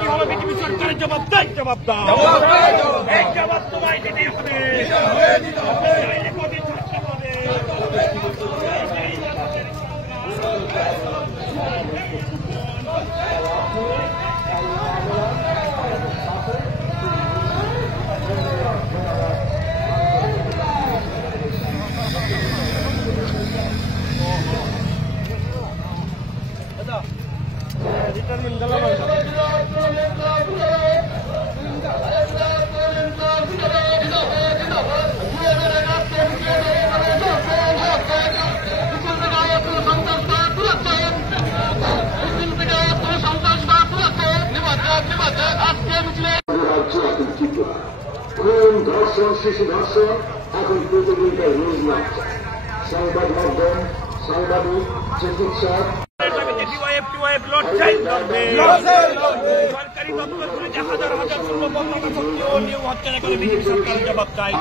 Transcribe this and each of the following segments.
কি হলো বিজেপি সরকারের জবাব দাও এই জবাব তোমায় দিতে হবে। খুন, ধর্ষণ, শিশু ধর্ষণ এখন প্রতিদিনকার নিউজ মাত্রা। সংবাদ মাধ্যম, সাংবাদিক, চিকিৎসক সরকারি দপ্তর যে হাজার হাজার নিয়োগ হচ্ছে না কেন বিজেপি সরকারের জবাব চাই।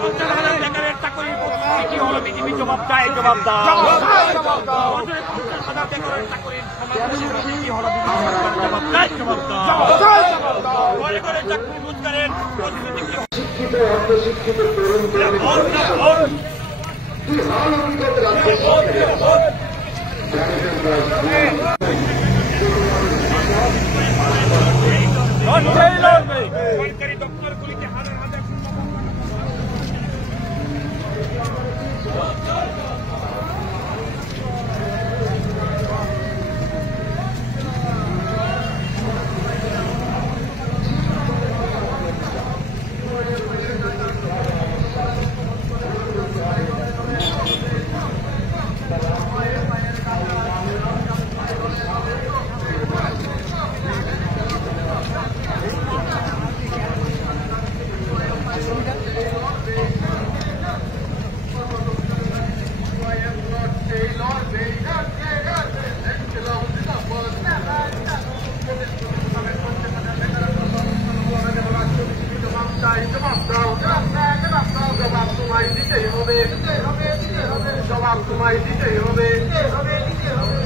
50,000 বেকারের চাকরির কি হলো বিজেপি জবাব চাই জবাব দাও। 50,000 বেকারের চাকরির কি হলো বিজেপি সরকারের জবাব চাই জবাব দাও। ঘরে ঘরে চাকরি রোজগারের শিক্ষিত অর্ধশিক্ষিত তরুণ সরকারি দপ্তরগুলিতে হাজার হাজার জবাব তোমায় দিতেই হবে।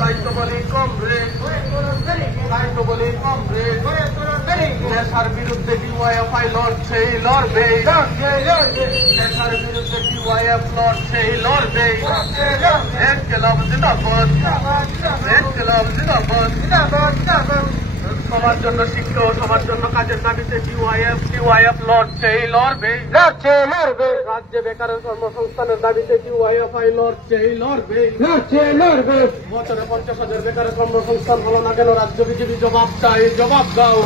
দায়িত্ব বলে কমরেড, দায়িত্ব বলে কমরেড, নেশার বিরুদ্ধে ডিওয়াইএফআই লড়ছেই লড়বে, নেশার বিরুদ্ধে ডিওয়াইএফ লড়ছেই লড়বে। ইনকিলাব জিন্দাবাদ, ইনকিলাব জিন্দাবাদ। সবার জন্য শিক্ষা ও সবার জন্য কাজের দাবিতে ডিওয়াইএফ লড়ছেই লড়বে, রাজ্যে বেকারের কর্মসংস্থানের দাবিতে ডিওয়াইএফআই লড়ছেই লড়বে। বছরে 50,000 বেকারের কর্মসংস্থান হলো না কেন রাজ্য বিজেপি জবাব চাই জবাব দাও।